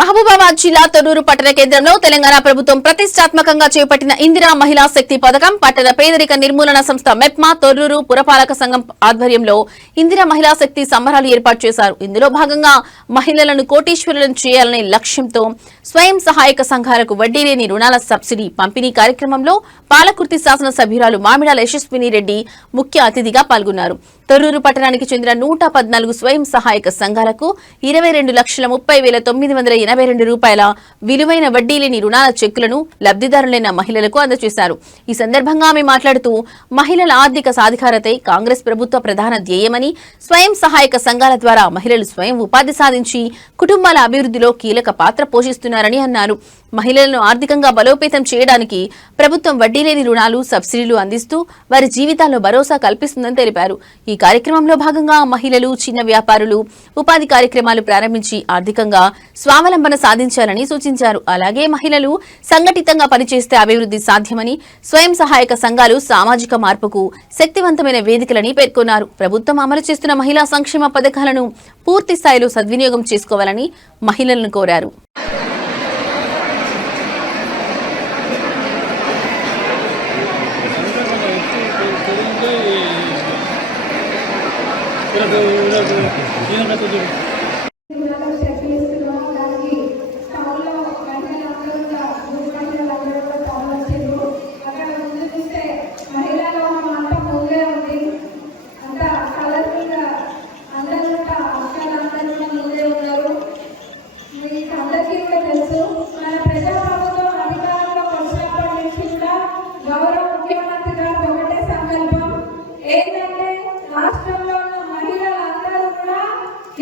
మహబూబాబాద్ జిల్లా తొర్రూరు పట్టణ కేంద్రంలో తెలంగాణ ప్రభుత్వం ప్రతిష్టాత్మకంగా చేపట్టిన ఇందిరా మహిళా శక్తి పథకం పట్టణ పేదరిక నిర్మూలన సంస్థ మెప్మా తొర్రూరు పురపాలక సంఘం ఆధ్వర్యంలో ఇందిరా మహిళా శక్తి సంబరాలు ఏర్పాటు చేశారు. ఇందులో భాగంగా మహిళలను కోటీశ్వరులను చేయాలనే లక్ష్యంతో స్వయం సహాయక సంఘాలకు వడ్డీ లేని రుణాల సబ్సిడీ పంపిణీ కార్యక్రమంలో పాలకుర్తి శాసన సభ్యురాలు మామిడాల యశస్విని రెడ్డి ముఖ్య అతిథిగా పాల్గొన్నారు. తొర్రూరు పట్టణానికి చెందిన 114 స్వయం సహాయక సంఘాలకు 22,30,982 రూపాయల విలువైన వడ్డీ లేని రుణాల చెక్కులను లబ్ధిదారులైన మహిళలకు అందజేశారు. ఈ సందర్భంగా ఆమె మాట్లాడుతూ మహిళల ఆర్థిక సాధికారతే కాంగ్రెస్ ప్రభుత్వ ప్రధాన ధ్యేయమని, స్వయం సహాయక సంఘాల ద్వారా మహిళలు స్వయం ఉపాధి సాధించి కుటుంబాల అభివృద్ధిలో కీలక పాత్ర పోషిస్తున్నారని అన్నారు. మహిళలను ఆర్థికంగా బలోపేతం చేయడానికి ప్రభుత్వం వడ్డీ లేని రుణాలు, సబ్సిడీలు అందిస్తూ వారి జీవితాల్లో భరోసా కల్పిస్తుందని తెలిపారు. ఈ కార్యక్రమంలో భాగంగా మహిళలు, చిన్న వ్యాపారులు ఉపాధి కార్యక్రమాలు ప్రారంభించి ఆర్థికంగా స్వావలంబన సాధించాలని సూచించారు. అలాగే మహిళలు సంఘటితంగా పనిచేస్తే అభివృద్ధి సాధ్యమని, స్వయం సహాయక సంఘాలు సామాజిక మార్పుకు శక్తివంతమైన వేదికలని పేర్కొన్నారు. ప్రభుత్వం అమలు చేస్తున్న మహిళా సంక్షేమ పథకాలను పూర్తి స్థాయిలో సద్వినియోగం చేసుకోవాలని మహిళలను కోరారు.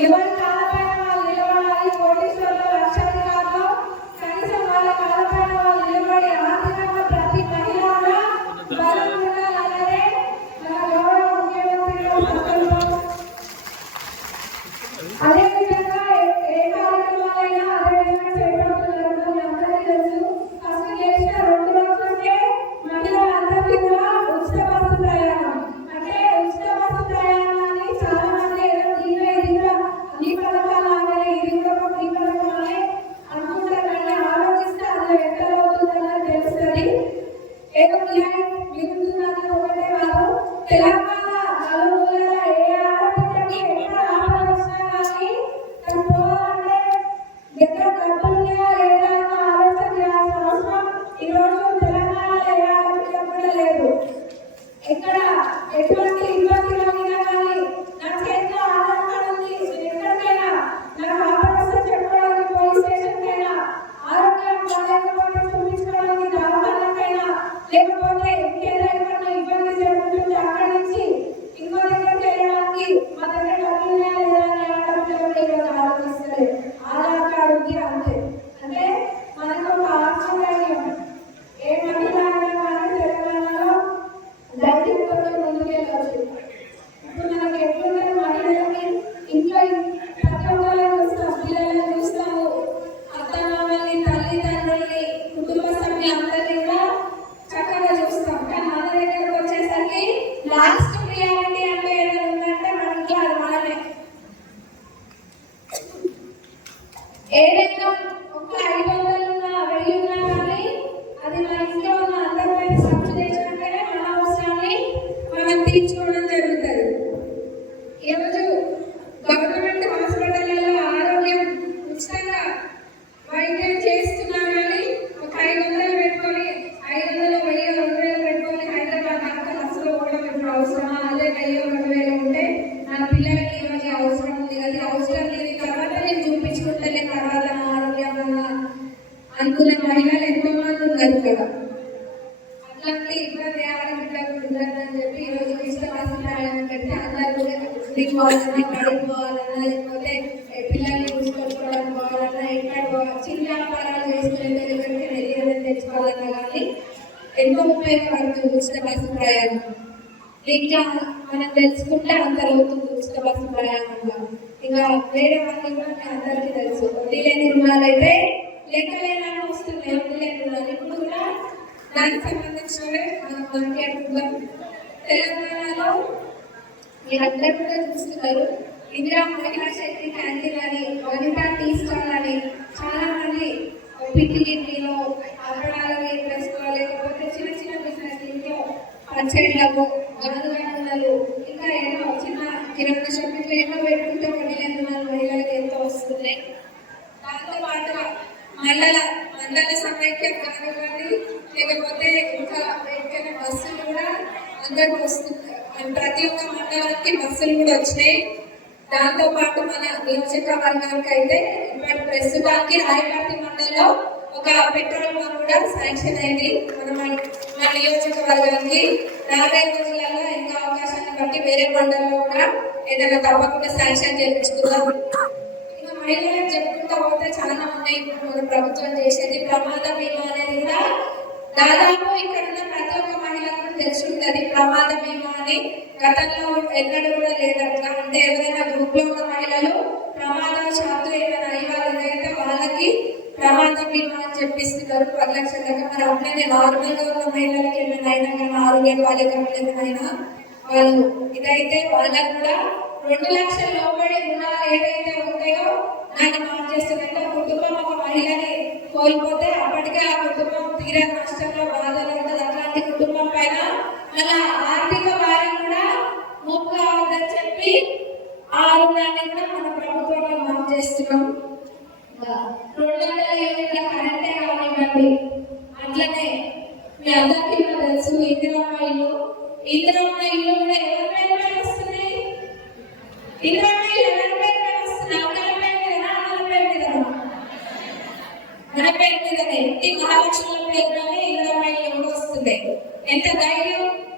ఎవరి కాలపైన వాళ్ళు నిలబడాలి, కోటీశ్వరుల లక్షాధికారులు కనీసం వాళ్ళ కాలపైన వాళ్ళు నిలబడి ఆర్థికంగా ప్రతి మహిళ బలం ఉండాలన్నదే మన గౌరవ ముఖ్యమంత్రి సంకల్పం. అదేవిధంగా ఏ కార్యక్రమాలైనా అదేవిధంగా చేపడుతున్నారు. అందరికీ తెలుసు, ఫస్ట్ చేసిన 2 రోజులకే మహిళలందరికీ కూడా ఉచిత బస్సు ప్రయాణం, అంటే ఉచిత బస్సు ప్రయాణాన్ని చాలా మంది ఏదో ఈ పథకాలు ఆగాలి, ఇది కూడా ఈ పథకాలే అనుకుంటారని ఆలోచిస్తే అది ఎక్కడ అవుతుందని తెలుస్తుంది. ఏదో మిగులుతున్నది ఒకటే కాదు, తెలంగాణ నలుమూలల ఏ ఆడపిల్లకి ఎక్కడ ఆపద వచ్చినా కానీ తను పోవాలంటే ఎక్కడ డబ్బులుగా లేదా ఆలోచన చేయాల్సిన అవసరం ఈరోజు తెలంగాణలో ఏ ఆడపిల్ల కూడా లేదు. ఎక్కడ ఎటువంటి ఇబ్బందిలో ఉన్నా కానీ నా చేతిలో ఆధార్ కార్డు ఉంది, ఎక్కడికైనా నాకు ఆపద చెప్పుకోవడానికి పోలీస్ స్టేషన్ కైనా, ఆరోగ్యం బాగాలేకపోతే చూపించుకోవడానికి దవాఖానకైనా, లేకపోతే ఇంకేదైనా ఇబ్బంది జరుగుతుంటే అక్కడి నుంచి ఇంకో దగ్గరికి వెళ్ళడానికి మా దగ్గర డబ్బులు లేదా అని ఆడపిల్లలు ఆలోచిస్తారు. ఆధార్ కార్డు ఉంది అంతే. అంటే మనకు ఒక ఆశ్చర్యం, ఏ మహిళ అయినా కానీ తెలంగాణలో ధైర్యంతో ముందుకెళ్ళవచ్చు. ఇప్పుడు మనకి ఎట్లున్నది, మహిళలకి ఇంట్లో ప్రతి ఒక్కరిని చూస్తాం, పిల్లలను చూస్తాము, అత్తమామల్ని, తల్లిదండ్రుల్ని, కుటుంబ సభ్యులందరినీ కూడా చక్కగా చూస్తాం. కానీ మన దగ్గరకు వచ్చేసరికి లాస్ట్ ప్రియారిటీ అంటే ఏదైనా ఉందంటే మనకి అది మనమే. ఏదైనా ఒక 500 ఉన్నా 1000 ఉన్నా కానీ అది మన ఇంట్లో ఉన్న అందరిపైన ఖర్చు చేసినాకనే మన అవసరాన్ని మనం తీర్చుకోవడం జరుగుతుంది. ఈరోజు గవర్నమెంట్ హాస్పిటల్లో ఆరోగ్యం ఉచితంగా వైద్యం చేస్తున్నా కానీ ఒక 500 పెట్టుకొని 500, 1000, 2000 పెట్టుకొని హైదరాబాద్ దాకా బస్సులో పోవడం ఇప్పుడు అవసరమా? అదే 1000, 2000 ఉంటే నా పిల్లలకి ఈరోజు అవసరం ఉంది కదా, అవసరం లేని తర్వాత నేను చూపించుకుంటేనే తర్వాత నా ఆరోగ్యం అనుకునే మహిళలు ఎంతో మంది ఉన్నారు కదా. అట్లాంటి ఇబ్బంది ఆడపిల్లకు ఉండదని చెప్పి ఈరోజు ఉచిత బస్సు ప్రయాణం పెడితే అందరూ దిగిపోవాలన్నా, పడిపోవాలన్నా, లేకపోతే పిల్లల్ని చూసుకోవడానికి పోవాలన్నా, ఎక్కడ చిన్న వ్యాపారాలు చేసుకునే దగ్గరికి వెళ్ళి తెచ్చుకోవాలన్నా కానీ ఎంతో ఉపయోగపడుతుంది ఉచిత బస్సు ప్రయాణం. ఇంకా మనం తెలుసుకుంటే అంత అవుతుంది ఉచిత బస్సు ప్రయాణంగా. ఇంకా వేరే వాళ్ళకి కూడా అందరికీ తెలుసు, వడ్డీ లేని రుణాలు అయితే లెక్కలేని వస్తున్నాయి. వడ్డీ లేని రుణాలు ఇప్పుడు కూడా దానికి సంబంధించినవే మనం మాట్లాడుకుందాం. తెలంగాణలో మీరందరూ కూడా చూస్తున్నారు, ఇందిరా మహిళా శక్తి క్యాంటీన్ అని, వనితా టీ స్టాల్ అని చాలా ఇంటికి మీరు అప్పడాలు లేకపోతే చిన్న చిన్న బిజినెస్ ఇంట్లో పచ్చళ్ళకు గణనలు ఇంకా ఎన్నో చిన్న కిరాణా షాపులు ఎన్నో పెట్టుకుంటే మహిళలకు ఎంతో వస్తున్నాయి. దాంతో పాటు మండల సమైక్యం కానివ్వండి, లేకపోతే ఇంకా ఎక్కడైనా బస్సులు కూడా అందరికి వస్తున్నాయి. ప్రతి ఒక్క మండలానికి బస్సులు కూడా వచ్చినాయి. దాంతో పాటు మన నియోజకవర్గానికి అయితే ఇప్పుడు ప్రస్తుతానికి రాయపర్తి మండలంలో ఒక పెట్రోల్ బంక్ కూడా శాంక్షన్ అయింది. మన నియోజకవర్గానికి రాబోయే రోజులలో ఇంకా అవకాశాన్ని బట్టి వేరే మండలంలో కూడా ఏదైనా తప్పకుండా శాంక్షన్ చేయించుకుందాం. ఇంకా మహిళలకు చెప్పుకుంటూ పోతే చాలా ఉన్నాయి. ఇప్పుడు మన ప్రభుత్వం చేసేది ప్రమాద బీమా అనేది కూడా దాదాపు ఇక్కడ ఉన్న ప్రతి ఒక్క మహిళకు తెలిసి ఉంటుంది. ప్రమాద బీమా అని గతంలో ఎన్నడూ కూడా లేదు. అట్లా అంటే ఎవరైనా గ్రూప్ లో ఉన్న మహిళలు ప్రమాదవశాత్తు ఏమైనా అయ్యాలైతే వాళ్ళకి ప్రమాద బీమా అని చెప్పిస్తున్నారు 10 లక్షల దాకా. మరి అట్లనే నార్మల్ గా ఉన్న మహిళలకి ఏమైనా అయినా కానీ ఆరోగ్య బాలికలైనా వాళ్ళు ఇదైతే వాళ్ళకు కూడా 2 లక్షల లోబడి రుణాలు ఏదైతే ఉంటాయో దాన్ని మాఫ్ చేస్తుందంటే కుటుంబం ఒక మహిళని కోల్పోతే అప్పటికే ఆ కుటుంబం తీరా నష్టంలో బాధలు ఉంటుంది. అట్లాంటి కుటుంబం పైన మన ఆర్థిక భారం కూడా ముప్పు కావద్దని చెప్పి ఆ రుణాన్ని కూడా మన ప్రభుత్వంలో మాఫ్ చేస్తున్నాం. 200 యూనిట్ల కరెంటే కానివ్వండి, అట్లనే మీ అందరికీ తెలుసు ఇందిరమ్మ ఇల్లు కూడా ఎవరి పైన వస్తున్నాయి? ఇందిరమ్మ